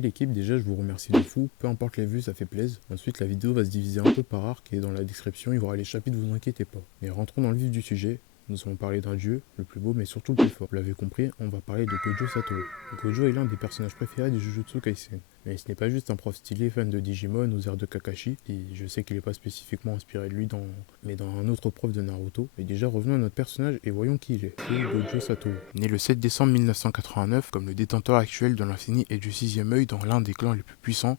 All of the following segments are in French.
Ok l'équipe, déjà je vous remercie de fou, peu importe les vues ça fait plaisir. Ensuite la vidéo va se diviser un peu par arc et dans la description il y aura les chapitres, vous inquiétez pas. Mais rentrons dans le vif du sujet. Nous allons parler d'un dieu, le plus beau mais surtout le plus fort. Vous l'avez compris, on va parler de Gojo Satoru. Gojo est l'un des personnages préférés de Jujutsu Kaisen. Mais ce n'est pas juste un prof stylé fan de Digimon aux airs de Kakashi, et je sais qu'il n'est pas spécifiquement inspiré de lui mais dans un autre prof de Naruto. Mais déjà revenons à notre personnage et voyons qui il est. C'est Gojo Satoru. Né le 7 décembre 1989 comme le détenteur actuel de l'infini et du sixième œil dans l'un des clans les plus puissants,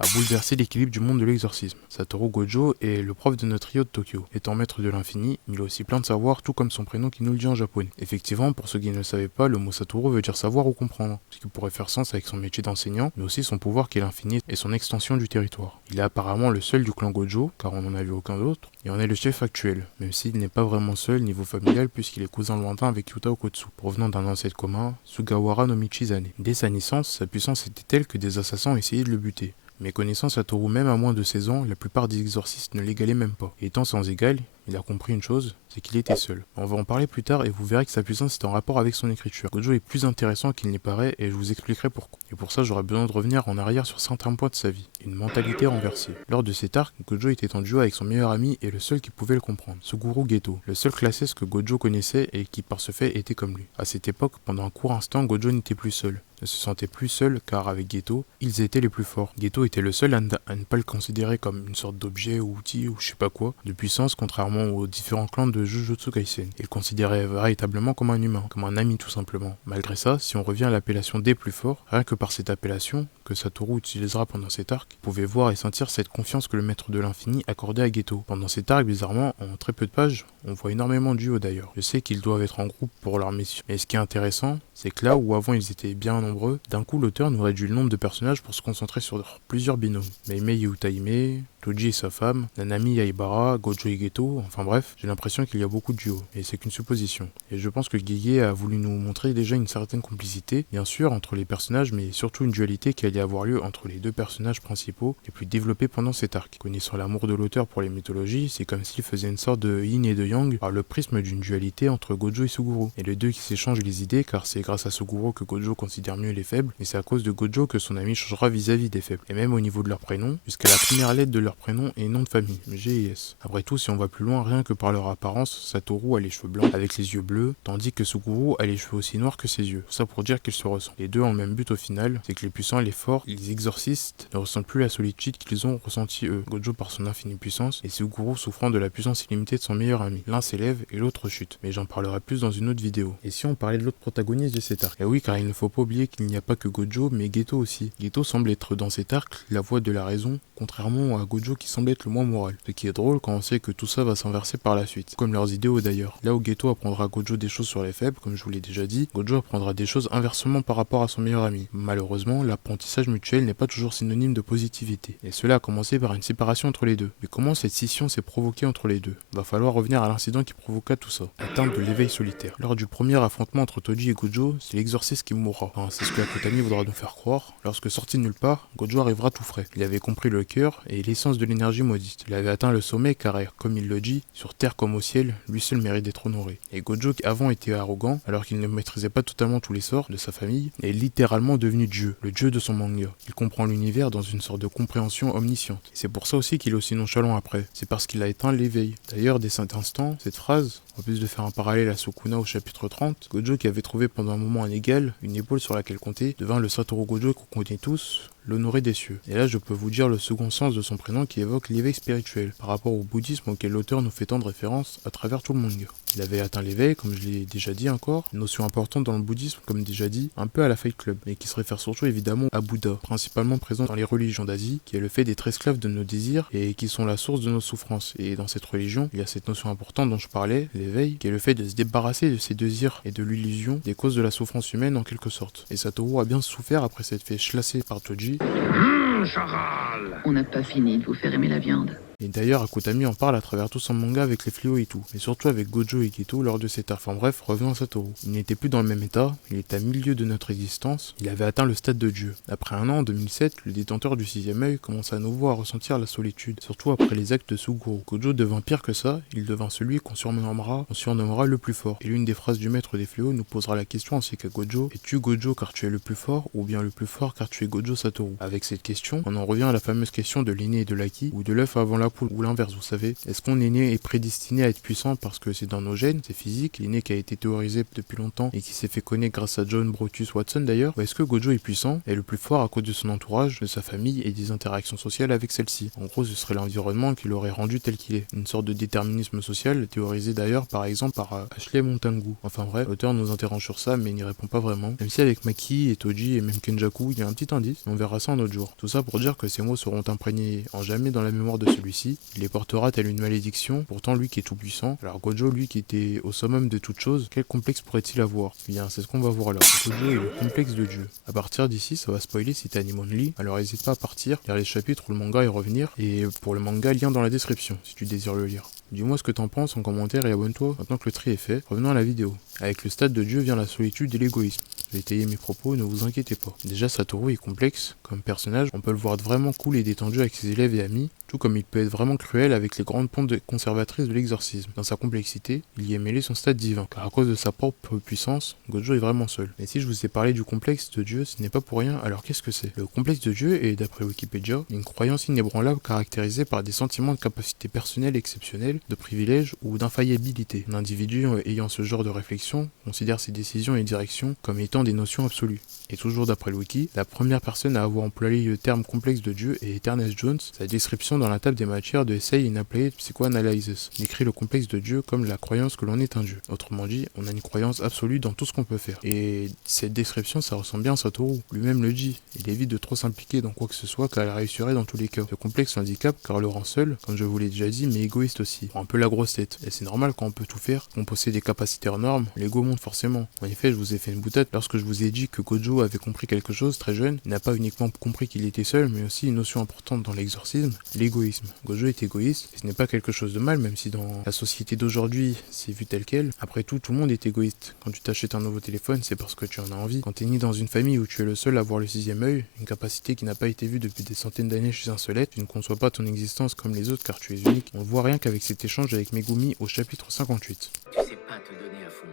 a bouleversé l'équilibre du monde de l'exorcisme. Satoru Gojo est le prof de notre trio de Tokyo. Étant maître de l'infini, il a aussi plein de savoir, tout comme son prénom qui nous le dit en japonais. Effectivement, pour ceux qui ne le savaient pas, le mot Satoru veut dire savoir ou comprendre, ce qui pourrait faire sens avec son métier d'enseignant, mais aussi son pouvoir qui est l'infini et son extension du territoire. Il est apparemment le seul du clan Gojo, car on n'en a vu aucun d'autre, et en est le chef actuel, même s'il n'est pas vraiment seul niveau familial puisqu'il est cousin lointain avec Yuta Okotsu, provenant d'un ancêtre commun, Sugawara no Michizane. Dès sa naissance, sa puissance était telle que des assassins ont essayé de le buter. Mais connaissant Satoru même à moins de 16 ans, la plupart des exorcistes ne l'égalaient même pas. Et étant sans égal, il a compris une chose, c'est qu'il était seul. On va en parler plus tard et vous verrez que sa puissance est en rapport avec son écriture. Gojo est plus intéressant qu'il n'y paraît et je vous expliquerai pourquoi. Et pour ça, j'aurai besoin de revenir en arrière sur certains points de sa vie. Une mentalité renversée. Lors de cet arc, Gojo était en duo avec son meilleur ami et le seul qui pouvait le comprendre, Suguru Geto, le seul classiste que Gojo connaissait et qui par ce fait était comme lui. À cette époque, pendant un court instant, Gojo n'était plus seul. Ne se sentait plus seul car avec Geto, ils étaient les plus forts. Geto était le seul à ne pas le considérer comme une sorte d'objet ou outil ou je sais pas quoi, de puissance contrairement aux différents clans de Jujutsu Kaisen. Il le considérait véritablement comme un humain, comme un ami tout simplement. Malgré ça, si on revient à l'appellation des plus forts, rien que par cette appellation, que Satoru utilisera pendant cet arc, vous pouvez voir et sentir cette confiance que le maître de l'infini accordait à Geto. Pendant cet arc, bizarrement, en très peu de pages, on voit énormément de duos d'ailleurs. Je sais qu'ils doivent être en groupe pour leur mission. Mais ce qui est intéressant, c'est que là où avant ils étaient bien nombreux, d'un coup l'auteur nous réduit le nombre de personnages pour se concentrer sur plusieurs binômes. Meimei et Utaime, Toji et sa femme, Nanami Yaibara, Gojo et Geto, enfin bref, j'ai l'impression qu'il y a beaucoup de duos, et c'est qu'une supposition. Et je pense que Gege a voulu nous montrer déjà une certaine complicité, bien sûr, entre les personnages, mais surtout une dualité qui allait avoir lieu entre les deux personnages principaux les plus développés pendant cet arc. Connaissant l'amour de l'auteur pour les mythologies, c'est comme s'il faisait une sorte de yin et de yang par le prisme d'une dualité entre Gojo et Suguru, et les deux qui s'échangent les idées car c'est grâce à Suguru que Gojo considère mieux les faibles, et c'est à cause de Gojo que son ami changera vis-à-vis des faibles, et même au niveau de leur prénom, jusqu'à la première lettre de leur prénom et nom de famille, G et S. Après tout, si on va plus loin, rien que par leur apparence, Satoru a les cheveux blancs avec les yeux bleus, tandis que Suguru a les cheveux aussi noirs que ses yeux. Tout ça pour dire qu'ils se ressemblent. Les deux ont le même but au final, c'est que les puissants, les forts, les exorcistes ne ressentent plus la solitude qu'ils ont ressenti eux. Gojo par son infinie puissance, et Suguru souffrant de la puissance illimitée de son meilleur ami. L'un s'élève et l'autre chute, mais j'en parlerai plus dans une autre vidéo. Et si on parlait de l'autre protagoniste de cet arc? Et oui, car il ne faut pas oublier qu'il n'y a pas que Gojo, mais Geto aussi. Geto semble être dans cet arc la voix de la raison, contrairement à Gojo qui semble être le moins moral. Ce qui est drôle quand on sait que tout ça va s'inverser par la suite, comme leurs idéaux d'ailleurs. Là où Geto apprendra à Gojo des choses sur les faibles, comme je vous l'ai déjà dit, Gojo apprendra des choses inversement par rapport à son meilleur ami. Malheureusement, l'apprentissage mutuel n'est pas toujours synonyme de positivité, et cela a commencé par une séparation entre les deux. Mais comment cette scission s'est provoquée entre les deux? Va falloir revenir à l'incident qui provoqua tout ça, l'atteinte de l'éveil solitaire. Lors du premier affrontement entre Toji et Gojo, c'est l'exorciste qui mourra. Enfin, c'est ce que Akutami voudra nous faire croire. Lorsque sorti de nulle part, Gojo arrivera tout frais. Il avait compris le cœur et l'essence de l'énergie maudite. Il avait atteint le sommet car, comme il le dit, sur terre comme au ciel, lui seul mérite d'être honoré. Et Gojo, qui avant était arrogant, alors qu'il ne maîtrisait pas totalement tous les sorts de sa famille, est littéralement devenu Dieu, le Dieu de son manga. Il comprend l'univers dans une sorte de compréhension omnisciente. Et c'est pour ça aussi qu'il est aussi nonchalant après. C'est parce qu'il a éteint l'éveil. D'ailleurs, dès cet instant, cette phrase, en plus de faire un parallèle à Sukuna au chapitre 30, Gojo qui avait trouvé pendant un moment un égal, une épaule sur laquelle compter, devint le Satoru Gojo qu'on connaît tous, l'honoré des cieux. Et là, je peux vous dire le second sens de son prénom qui évoque l'éveil spirituel, par rapport au bouddhisme auquel l'auteur nous fait tant de référence à travers tout le manga. Il avait atteint l'éveil, comme je l'ai déjà dit encore, une notion importante dans le bouddhisme, comme déjà dit, un peu à la Fight Club, mais qui se réfère surtout évidemment à Bouddha, principalement présent dans les religions d'Asie, qui est le fait d'être esclave de nos désirs et qui sont la source de nos souffrances. Et dans cette religion, il y a cette notion importante dont je parlais, l'éveil, qui est le fait de se débarrasser de ses désirs et de l'illusion des causes de la souffrance humaine en quelque sorte. Et Satoru a bien souffert après s'être fait chlasser par Toji. Charal! On n'a pas fini de vous faire aimer la viande. Et d'ailleurs, Akutami en parle à travers tout son manga avec les fléaux et tout, mais surtout avec Gojo et Geto lors de cet arc. Enfin bref, revenons à Satoru. Il n'était plus dans le même état, il était à milieu de notre existence, il avait atteint le stade de Dieu. Après un an, en 2007, le détenteur du sixième œil commença à nouveau à ressentir la solitude, surtout après les actes de Suguru. Gojo devint pire que ça, il devint celui qu'on surnommera le plus fort. Et l'une des phrases du maître des fléaux nous posera la question ainsi qu'à Gojo: es-tu Gojo car tu es le plus fort, ou bien le plus fort car tu es Gojo Satoru? Avec cette question, on en revient à la fameuse question de l'aîné et de l'acquis, ou de l'œuf avant la poule, ou l'inverse, vous savez. Est-ce qu'on est né et prédestiné à être puissant parce que c'est dans nos gènes, c'est physique, l'aîné qui a été théorisé depuis longtemps et qui s'est fait connaître grâce à John Brutus Watson d'ailleurs, ou est-ce que Gojo est puissant, est le plus fort à cause de son entourage, de sa famille et des interactions sociales avec celle-ci? En gros, ce serait l'environnement qui l'aurait rendu tel qu'il est. Une sorte de déterminisme social, théorisé d'ailleurs par exemple par Ashley Montangu. Enfin bref, l'auteur nous interroge sur ça mais il n'y répond pas vraiment. Même si avec Maki et Toji et même Kenjaku, il y a un petit indice, on verra ça un autre jour. Tout ça pour dire que ces mots seront imprégnés en jamais dans la mémoire de celui-ci. Il les portera telle une malédiction, pourtant lui qui est tout puissant. Alors Gojo, lui qui était au summum de toute chose, quel complexe pourrait-il avoir? Eh bien, c'est ce qu'on va voir là. Gojo est le complexe de Dieu. À partir d'ici, ça va spoiler si t'es anime only, alors n'hésite pas à partir, lire les chapitres ou le manga et revenir. Et pour le manga, lien dans la description, si tu désires le lire. Dis-moi ce que t'en penses en commentaire et abonne-toi maintenant que le tri est fait. Revenons à la vidéo. Avec le stade de Dieu vient la solitude et l'égoïsme. Je vais étayer mes propos, ne vous inquiétez pas. Déjà, Satoru est complexe. Comme personnage, on peut le voir vraiment cool et détendu avec ses élèves et amis, tout comme il peut être vraiment cruel avec les grandes pontes conservatrices de l'exorcisme. Dans sa complexité, il y est mêlé son stade divin, car à cause de sa propre puissance, Gojo est vraiment seul. Mais si je vous ai parlé du complexe de Dieu, ce n'est pas pour rien, alors qu'est-ce que c'est? Le complexe de Dieu est, d'après Wikipédia, une croyance inébranlable caractérisée par des sentiments de capacité personnelle exceptionnelle, de privilège ou d'infaillibilité. Un individu ayant ce genre de réflexion considère ses décisions et directions comme étant des notions absolues. Et toujours d'après le wiki, la première personne à avoir employé le terme complexe de Dieu est Ernest Jones. Sa description dans la table des matières de Essay in Applied Psychoanalysis décrit le complexe de Dieu comme la croyance que l'on est un Dieu. Autrement dit, on a une croyance absolue dans tout ce qu'on peut faire. Et cette description, ça ressemble bien à Satoru. Lui-même le dit. Il évite de trop s'impliquer dans quoi que ce soit car il réussirait dans tous les cas. Ce complexe l'handicape car le rend seul, comme je vous l'ai déjà dit, mais égoïste aussi. Un peu la grosse tête. Et c'est normal quand on peut tout faire, qu'on possède des capacités hors normes, l'ego monte forcément. En effet, je vous ai fait une boutade lorsque je vous ai dit que Gojo avait compris quelque chose très jeune. Il n'a pas uniquement compris qu'il était seul, mais aussi une notion importante dans l'exorcisme, l'égoïsme. Gojo est égoïste, et ce n'est pas quelque chose de mal, même si dans la société d'aujourd'hui, c'est vu tel quel. Après tout, tout le monde est égoïste. Quand tu t'achètes un nouveau téléphone, c'est parce que tu en as envie. Quand tu es né dans une famille où tu es le seul à avoir le sixième œil, une capacité qui n'a pas été vue depuis des centaines d'années chez un seul être, tu ne conçois pas ton existence comme les autres car tu es unique. On le voit rien qu'avec cet échange avec Megumi au chapitre 58. Tu sais pas te donner à fond.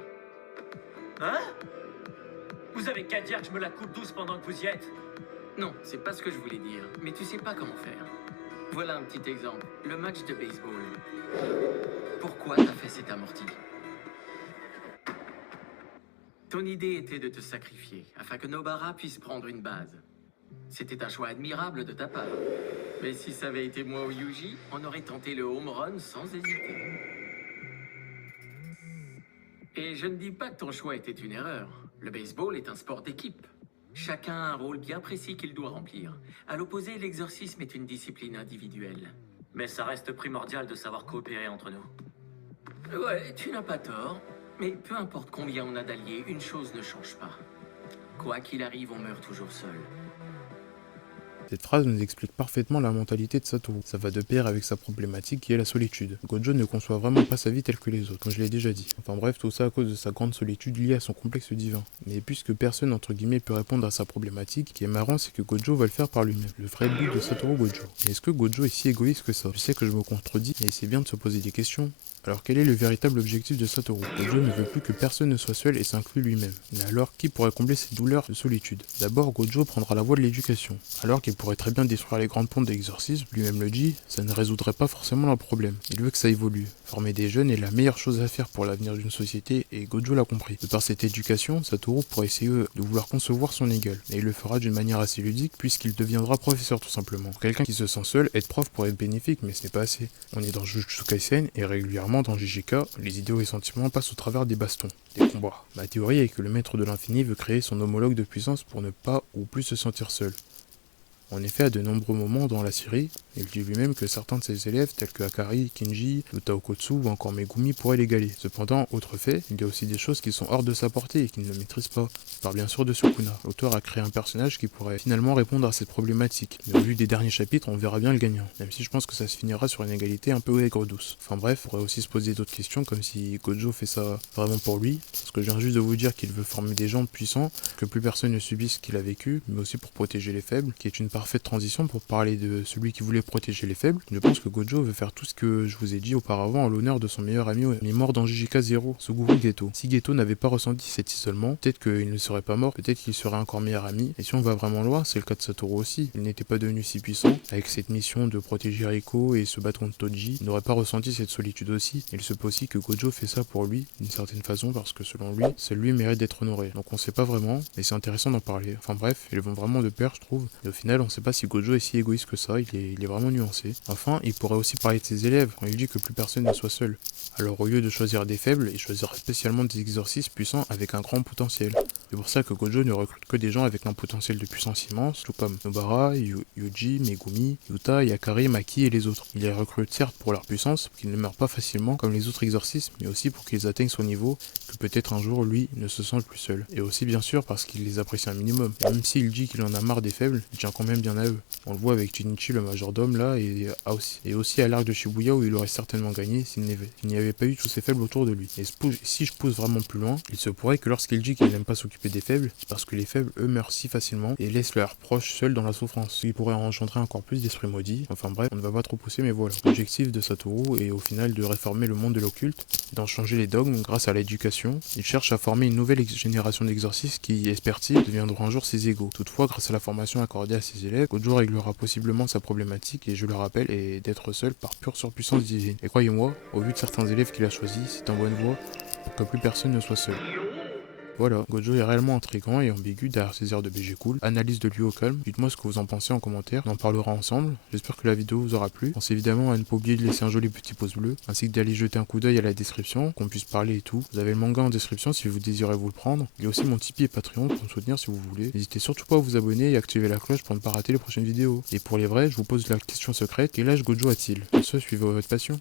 Hein? Vous avez qu'à dire que je me la coupe douce pendant que vous y êtes. Non, c'est pas ce que je voulais dire, mais tu sais pas comment faire. Voilà un petit exemple. Le match de baseball. Pourquoi t'as fait cet amorti? Ton idée était de te sacrifier, afin que Nobara puisse prendre une base. C'était un choix admirable de ta part. Mais si ça avait été moi ou Yuji, on aurait tenté le home run sans hésiter. Et je ne dis pas que ton choix était une erreur. Le baseball est un sport d'équipe. Chacun a un rôle bien précis qu'il doit remplir. À l'opposé, l'exorcisme est une discipline individuelle. Mais ça reste primordial de savoir coopérer entre nous. Ouais, tu n'as pas tort. Mais peu importe combien on a d'alliés, une chose ne change pas. Quoi qu'il arrive, on meurt toujours seul. Cette phrase nous explique parfaitement la mentalité de Satoru. Ça va de pair avec sa problématique qui est la solitude. Gojo ne conçoit vraiment pas sa vie telle que les autres, comme je l'ai déjà dit. Enfin bref, tout ça à cause de sa grande solitude liée à son complexe divin. Mais puisque personne entre guillemets peut répondre à sa problématique, ce qui est marrant c'est que Gojo va le faire par lui-même. Le vrai but de Satoru Gojo. Et est-ce que Gojo est si égoïste que ça? Je sais que je me contredis, mais c'est bien de se poser des questions. Alors quel est le véritable objectif de Satoru? Gojo ne veut plus que personne ne soit seul et s'inclut lui-même. Mais alors, qui pourrait combler ces douleurs de solitude? D'abord, Gojo prendra la voie de l'éducation. Alors qu'il pourrait très bien détruire les grandes pontes d'exorcisme, lui-même le dit, ça ne résoudrait pas forcément le problème. Il veut que ça évolue. Former des jeunes est la meilleure chose à faire pour l'avenir d'une société et Gojo l'a compris. De par cette éducation, Satoru pourrait essayer de vouloir concevoir son égal. Et il le fera d'une manière assez ludique puisqu'il deviendra professeur tout simplement. Pour quelqu'un qui se sent seul, être prof pourrait être bénéfique mais ce n'est pas assez. On est dans Jujutsu Kaisen et régulièrement dans JJK, les idéaux et sentiments passent au travers des bastons, des combats. Ma théorie est que le maître de l'infini veut créer son homologue de puissance pour ne pas ou plus se sentir seul. En effet, à de nombreux moments dans la série, il dit lui-même que certains de ses élèves, tels que Akari, Kinji, Yuta Okotsu ou encore Megumi, pourraient l'égaler. Cependant, autre fait, il y a aussi des choses qui sont hors de sa portée et qu'il ne maîtrise pas. Je parle bien sûr de Sukuna. L'auteur a créé un personnage qui pourrait finalement répondre à cette problématique. Mais au vu des derniers chapitres, on verra bien le gagnant. Même si je pense que ça se finira sur une égalité un peu aigre-douce. Enfin bref, on pourrait aussi se poser d'autres questions comme si Gojo fait ça vraiment pour lui. Parce que je viens juste de vous dire qu'il veut former des gens puissants, que plus personne ne subisse ce qu'il a vécu, mais aussi pour protéger les faibles, qui est une parfaite transition pour parler de celui qui voulait protéger les faibles. Je pense que Gojo veut faire tout ce que je vous ai dit auparavant en l'honneur de son meilleur ami mort dans JJK 0, Suguru Geto. Si Geto n'avait pas ressenti cet isolement, peut-être qu'il ne serait pas mort, peut-être qu'il serait encore meilleur ami. Et si on va vraiment loin, c'est le cas de Satoru aussi. Il n'était pas devenu si puissant, avec cette mission de protéger Riko et se battre contre Toji, il n'aurait pas ressenti cette solitude aussi. Il se peut aussi que Gojo fait ça pour lui, d'une certaine façon, parce que selon lui, seul lui mérite d'être honoré. Donc on sait pas vraiment, mais c'est intéressant d'en parler. Enfin bref, ils vont vraiment de pair, je trouve. Et au final, on sait pas si Gojo est si égoïste que ça, il est vraiment nuancé. Enfin, il pourrait aussi parler de ses élèves, quand il dit que plus personne ne soit seul. Alors au lieu de choisir des faibles, il choisira spécialement des exorcistes puissants avec un grand potentiel. C'est pour ça que Gojo ne recrute que des gens avec un potentiel de puissance immense, tout comme Nobara, Yuji, Megumi, Yuta, Yakari, Maki et les autres. Il les recrute certes pour leur puissance, pour qu'ils ne meurent pas facilement comme les autres exorcistes, mais aussi pour qu'ils atteignent son niveau, que peut-être un jour lui ne se sente plus seul. Et aussi bien sûr parce qu'il les apprécie un minimum. Et même s'il dit qu'il en a marre des faibles, il tient quand même bien à eux. On le voit avec Junichi, le majordome là, et aussi à l'arc de Shibuya où il aurait certainement gagné s'il n'y avait pas eu tous ces faibles autour de lui. Et si je pousse vraiment plus loin, il se pourrait que lorsqu'il dit qu'il n'aime pas s'occuper des faibles, c'est parce que les faibles eux meurent si facilement et laissent leurs proches seuls dans la souffrance, ce qui pourrait engendrer encore plus d'esprits maudits. Enfin bref, on ne va pas trop pousser, mais voilà. L'objectif de Satoru est au final de réformer le monde de l'occulte, d'en changer les dogmes grâce à l'éducation. Il cherche à former une nouvelle génération d'exorcistes qui, espère-t-il, deviendront un jour ses égaux. Toutefois, grâce à la formation accordée à ses élèves, Gojo réglera possiblement sa problématique et je le rappelle, est d'être seul par pure surpuissance divine. Et croyez-moi, au vu de certains élèves qu'il a choisis, c'est en bonne voie pour que plus personne ne soit seul. Voilà, Gojo est réellement intriguant et ambigu derrière ses airs de BG cool. Analyse de lui au calme, dites-moi ce que vous en pensez en commentaire, on en parlera ensemble. J'espère que la vidéo vous aura plu. Pensez évidemment à ne pas oublier de laisser un joli petit pouce bleu, ainsi que d'aller jeter un coup d'œil à la description, qu'on puisse parler et tout. Vous avez le manga en description si vous désirez vous le prendre. Il y a aussi mon Tipeee et Patreon pour me soutenir si vous voulez. N'hésitez surtout pas à vous abonner et activer la cloche pour ne pas rater les prochaines vidéos. Et pour les vrais, je vous pose la question secrète, quel âge Gojo a-t-il? Pour ce, suivez votre passion.